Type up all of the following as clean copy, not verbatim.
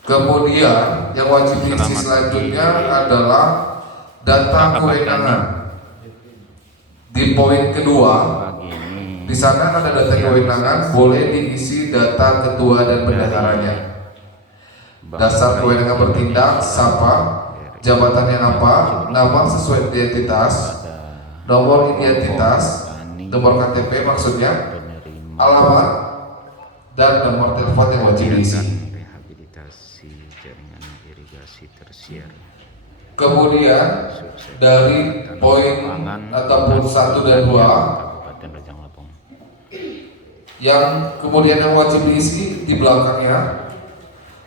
Kemudian yang wajib diisi selanjutnya adalah data kewenangan. Di poin kedua, di sana ada data kewenangan, boleh diisi data ketua dan bendaharanya. Dasar kewenangan bertindak, siapa, jabatannya apa, nama sesuai identitas, nomor identitas, nomor KTP maksudnya, alamat, dan nomor telepon yang wajib diisi. Kemudian dari poin ataupun 1 dan 2 yang kemudian yang wajib diisi di belakangnya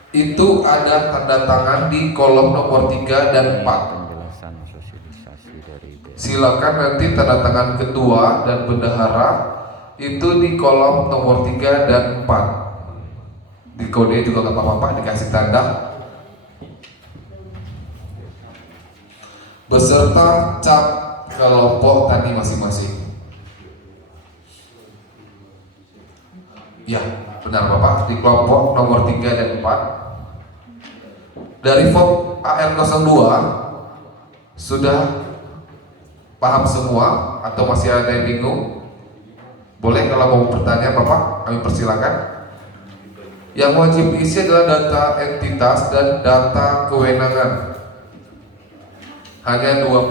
itu ada tanda tangan di kolom nomor 3 dan 4. Silakan nanti tanda tangan ketua dan bendahara itu di kolom nomor 3 dan 4. Di kode juga nggak apa-apa, dikasih tanda beserta cap kelompok tadi masing-masing. Ya, benar Bapak, di kelompok nomor 3 dan 4. Dari form AR02 sudah paham semua atau masih ada yang bingung? Boleh kalau mau bertanya Bapak, kami persilakan. Yang wajib diisi adalah data entitas dan data kewenangan. Hanya 2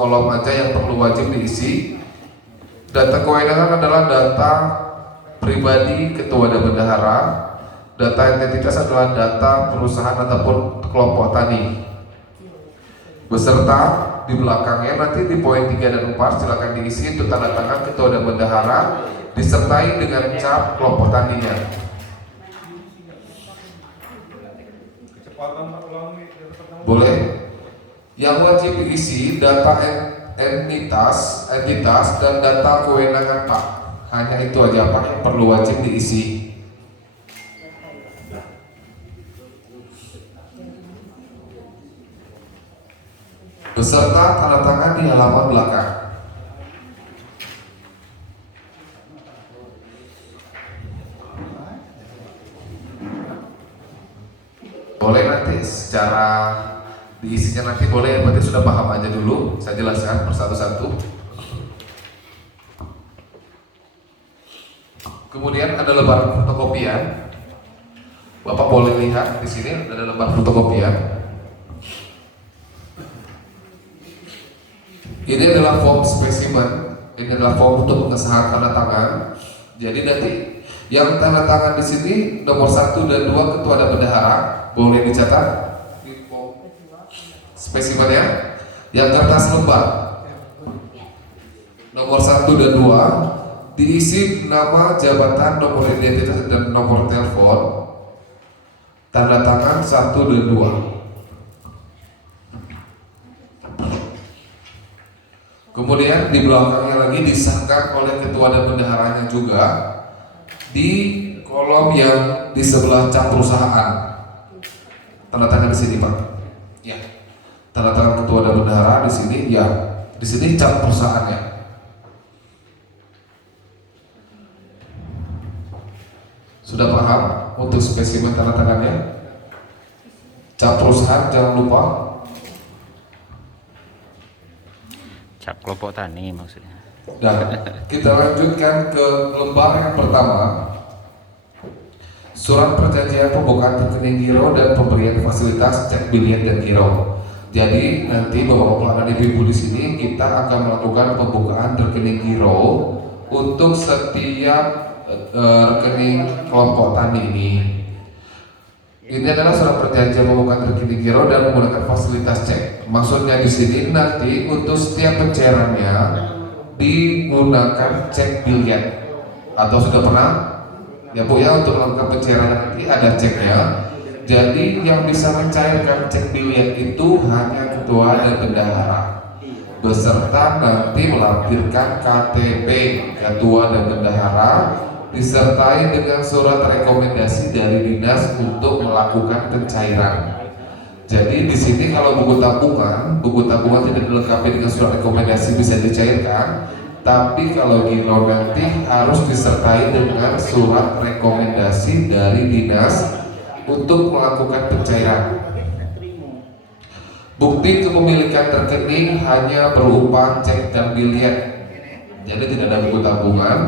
kolom aja yang perlu wajib diisi. Data kewenangan adalah data pribadi ketua dan bendahara. Data identitas adalah data perusahaan ataupun kelompok tani. Beserta di belakangnya nanti di poin 3 dan 4 silakan diisi untuk tanda tangan ketua dan bendahara disertai dengan cap kelompok taninya. Boleh? Yang wajib diisi data entitas dan data kewenangan Pak. Hanya itu aja Pak yang perlu wajib diisi. Beserta tanda tangan di halaman belakang. Boleh nanti secara diisinya nanti boleh, berarti sudah paham aja dulu. Saya jelaskan persatu-satu. Kemudian ada lembar fotokopian. Bapak boleh lihat di sini ada lembar fotokopian. Ini adalah form spesimen. Ini adalah form untuk pengesahan tanda tangan. Jadi nanti yang tanda tangan di sini nomor 1 dan 2 ketua dan bendahara boleh dicatat. Spesimennya yang kertas lembar nomor 1 dan 2 diisi nama, jabatan, nomor identitas dan nomor telepon, tanda tangan 1 dan 2. Kemudian di belakangnya lagi disahkan oleh ketua dan bendaharanya juga di kolom yang di sebelah cap perusahaan. Tanda tangan di sini Pak. Ya. Tanda tangan ketua dan bendahara di sini, ya, di sini cap perusahaannya. Sudah paham untuk spesimen tanda tangannya? Cap perusahaan jangan lupa. Cap kelompok tani maksudnya. Dan kita lanjutkan ke lembar yang pertama. Surat perjanjian pembukaan rekening giro dan pemberian fasilitas cek biliet dan giro. Jadi nanti Bapak pelanggan ibu-ibu di sini kita akan melakukan pembukaan rekening giro untuk setiap rekening kelompok tani ini. Ini adalah surat perjanjian pembukaan rekening giro dan menggunakan fasilitas cek. Maksudnya di sini nanti untuk setiap pencairannya digunakan cek biliet. Atau sudah pernah? Ya Bu ya, untuk melakukan pencairan nanti ada ceknya. Jadi yang bisa mencairkan cek biliet itu hanya ketua dan bendahara beserta nanti melampirkan KTP ketua dan bendahara disertai dengan surat rekomendasi dari dinas untuk melakukan pencairan. Jadi di sini kalau buku tabungan tidak dilengkapi dengan surat rekomendasi bisa dicairkan, tapi kalau giro nanti harus disertai dengan surat rekomendasi dari dinas untuk melakukan pencairan. Bukti kepemilikan rekening hanya berupa cek dan biliet, jadi tidak ada buku tabungan,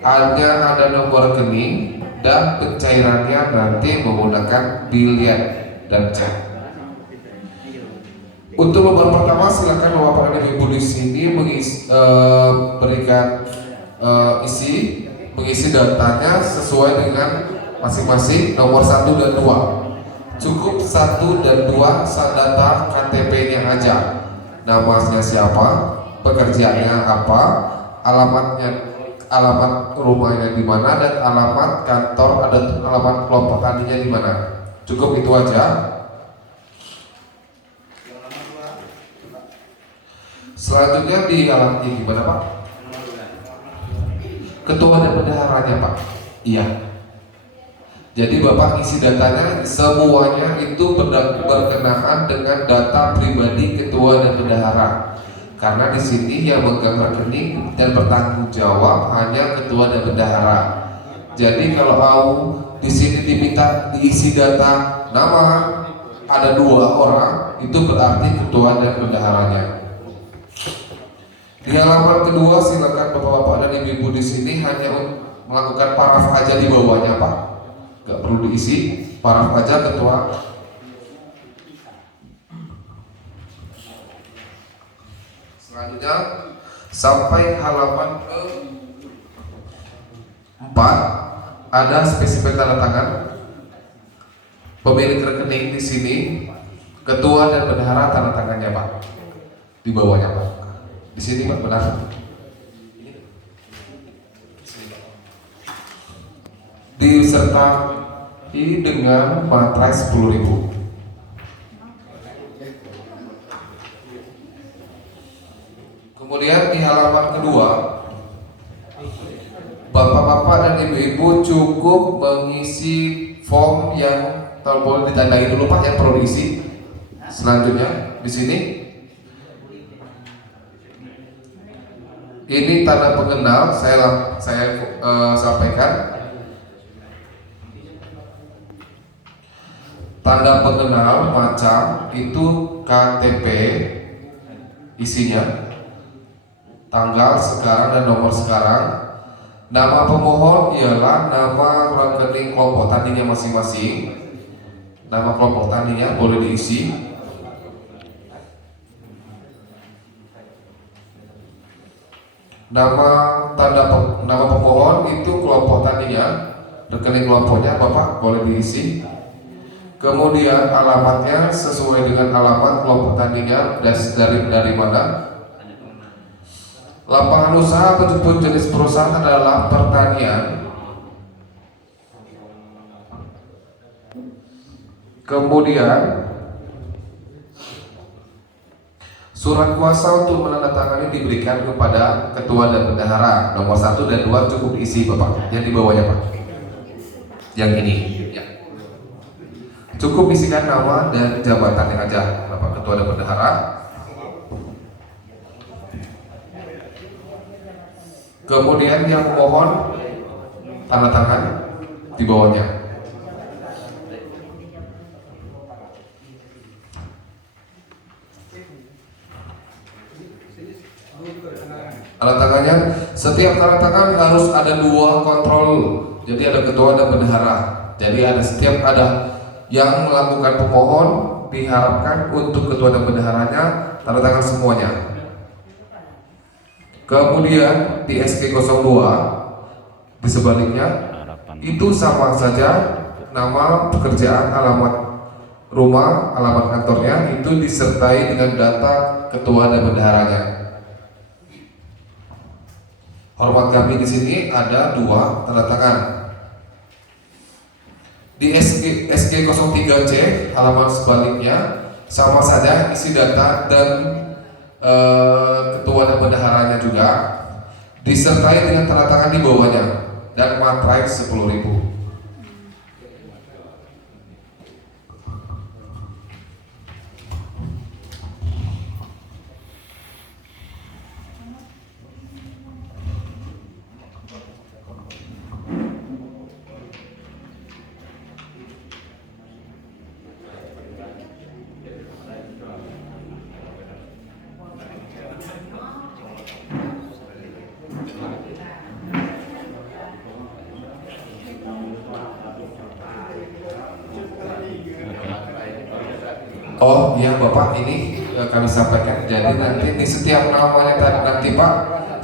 hanya ada nomor rekening dan pencairannya nanti menggunakan biliet dan cek. Untuk lembar pertama silakan Bapak dan Ibu di sini mengisi datanya sesuai dengan masing-masing nomor 1 dan 2. Cukup 1 dan 2 data KTP-nya aja. Namanya siapa, pekerjaannya apa, alamat rumahnya di mana, dan alamat kantor ada alamat kelompok taninya di mana. Cukup itu aja. Selanjutnya di alamatnya gimana Pak? Ketua dan bendaharanya Pak. Iya. Jadi Bapak isi datanya semuanya itu berkenaan dengan data pribadi ketua dan bendahara. Karena di sini yang megang rekening dan bertanggung jawab hanya ketua dan bendahara. Jadi kalau di sini diminta diisi data nama ada 2 orang, itu berarti ketua dan bendaharanya. Di halaman kedua silakan Bapak-bapak dan Ibu-ibu di sini hanya melakukan paraf aja di bawahnya Pak. Gak perlu diisi, paraf aja ketua. Selanjutnya sampai halaman ke-4 ada spesifik tanda tangan pemilik rekening di sini, ketua dan bendahara, tanda tangannya Pak. Di bawahnya Pak. Di sini Pak, benar. Disertai dengan materai 10.000. Kemudian di halaman kedua, Bapak-bapak dan Ibu-ibu cukup mengisi form yang boleh ditandai dulu Pak yang perlu diisi. Selanjutnya di sini ini tanda pengenal saya sampaikan. Tanda pengenal macam itu KTP isinya, tanggal sekarang dan nomor sekarang. Nama pemohon ialah nama rekening kelompok taninya masing-masing. Nama kelompok taninya boleh diisi. Nama pemohon itu kelompok taninya, rekening kelompoknya Bapak boleh diisi. Kemudian alamatnya sesuai dengan alamat kelompok taninya dari mana. Lapangan usaha ataupun jenis perusahaan adalah pertanian. Kemudian surat kuasa untuk menandatangani diberikan kepada ketua dan bendahara. Nomor 1 dan 2 cukup diisi Bapak. Yang di bawahnya Pak. Yang ini. Ya. Cukup isikan nama dan jabatannya aja Bapak ketua dan bendahara. Kemudian yang memohon tanda tangan di bawahnya. Tanda tangannya, setiap tanda tangan harus ada 2 kontrol. Jadi ada ketua dan bendahara. Jadi setiap ada yang melakukan pemohon diharapkan untuk ketua dan bendaharanya tanda tangan semuanya. Kemudian di SK02 di sebaliknya itu sama saja nama, pekerjaan, alamat rumah, alamat kantornya itu disertai dengan data ketua dan bendaharanya. Hormat kami di sini ada 2 tanda tangan. Di SG03C halaman sebaliknya sama saja isi data dan ketua dan bendaharanya juga disertai dengan tanda tangan di bawahnya dan materai 10.000. Oh iya Bapak, ini kami sampaikan. Jadi nanti di setiap namanya nanti Pak,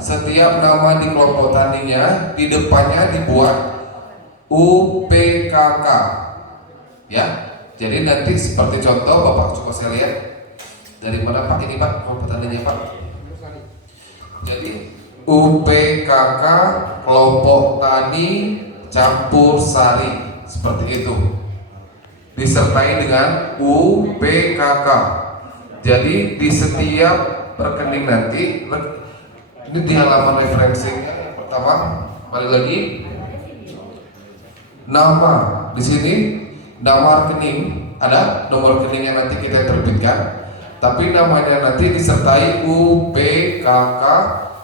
setiap nama di kelompok taninya di depannya dibuat UPKK. Ya. Jadi nanti seperti contoh Bapak coba saya lihat dari mana Pak ini Pak kelompok taninya Pak. Jadi UPKK kelompok tani campur sari seperti itu. Disertai dengan UPKK. Jadi di setiap rekening nanti ini di halaman referensinya pertama balik lagi nama di sini nama rekening ada nomor rekening yang nanti kita terbitkan, tapi namanya nanti disertai UPKK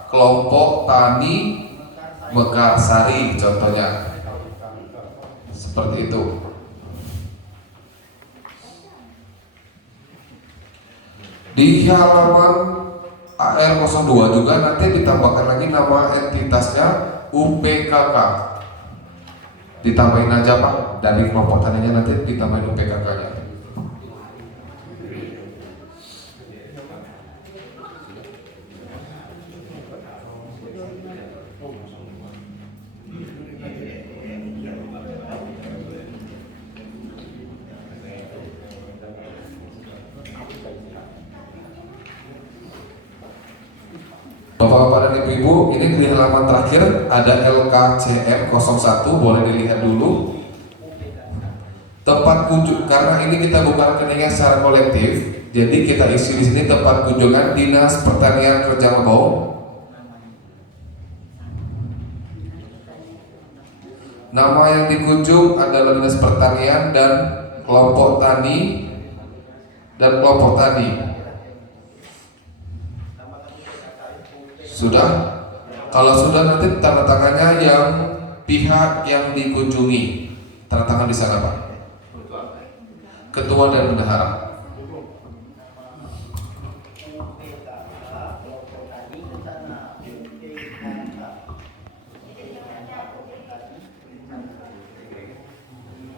kelompok tani Mekarsari contohnya seperti itu. Di halaman AR02 juga nanti ditambahkan lagi nama entitasnya UPKK. Ditambahin aja Pak, dari kelompok taninya nanti ditambahin UPKK-nya. Bapak-bapak dan ibu-ibu, ini di halaman terakhir ada LKCM 01, boleh dilihat dulu. Tempat kunjung, karena ini kita bukan rekeningnya secara kolektif, jadi kita isi di sini tempat kunjungan Dinas Pertanian Rejang Lebong. Nama yang dikunjung adalah Dinas Pertanian dan kelompok tani Sudah? Kalau sudah nanti tanda tangannya yang pihak yang dikunjungi. Tanda tangan di sana Pak. Ketua dan bendahara.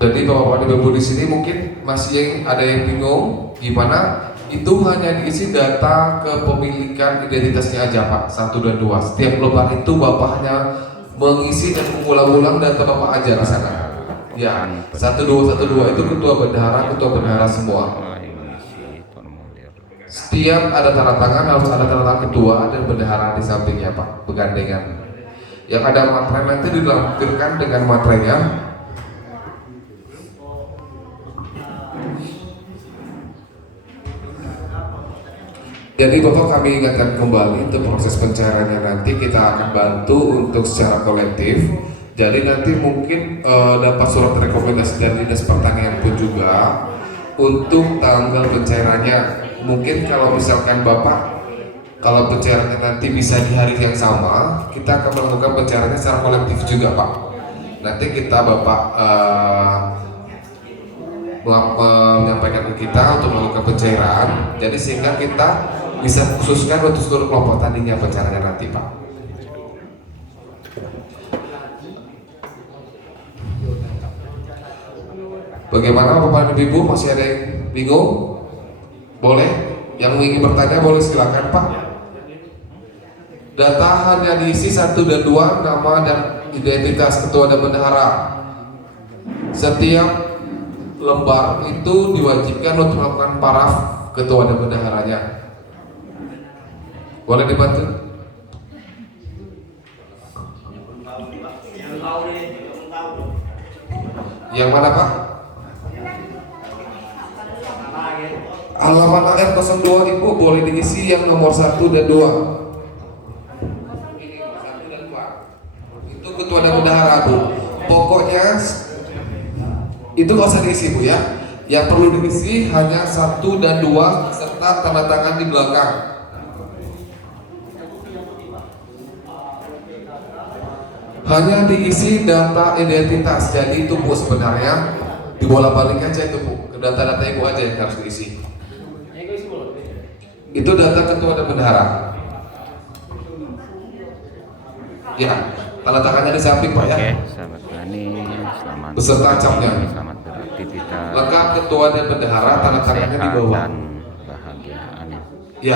Jadi Bapak dan Ibu di sini mungkin masih ada yang bingung gimana? Itu hanya diisi data kepemilikan identitasnya aja Pak, 1 dan 2. Setiap lembar itu Bapak hanya mengisi dan mengulang-ulang data Bapak aja di sana. Ya, 1212 itu ketua bendahara semua. Setiap ada tanda tangan harus ada tanda tangan ketua dan bendahara di sampingnya Pak, bergandengan. Yang ada materai nanti dilampirkan dengan materainya. Jadi Bapak kami ingatkan kembali untuk proses pencairannya nanti kita akan bantu untuk secara kolektif. Jadi nanti mungkin dapat surat rekomendasi dari Dinas Pertanian pun juga untuk tanggal pencairannya. Mungkin kalau misalkan Bapak kalau pencairannya nanti bisa di hari yang sama, kita akan melakukan pencairannya secara kolektif juga Pak. Nanti kita Bapak menyampaikan ke kita untuk melakukan pencairan. Jadi sehingga kita bisa khususkan untuk seluruh kelompok taninya pencairannya nanti Pak. Bagaimana Bapak dan Ibu, masih ada yang bingung? Boleh? Yang ingin bertanya boleh silakan Pak. Data hanya diisi 1 dan 2, nama dan identitas ketua dan bendahara. Setiap lembar itu diwajibkan untuk melakukan paraf ketua dan bendaharanya. Boleh dibantu? Yang mana Pak? Halaman AR02 Ibu boleh diisi yang nomor 1 dan 2. Ini 1 dan 2. Itu ketua dan bendahara Bu. Pokoknya itu nggak usah diisi Bu ya. Yang perlu diisi hanya 1 dan 2 serta tanda tangan di belakang. Hanya diisi data identitas. Jadi itu Bu sebenarnya dibolak-balik aja itu Bu. Data-data Ibu aja yang harus diisi. Itu data ketua dan bendahara. Ya, tanda tangannya di samping Pak ya. Oke, sahabat tani, selamat beserta capnya. selamat beraktivitas. Lengkap ketua dan bendahara, tanda tangannya di sehat bawah. dan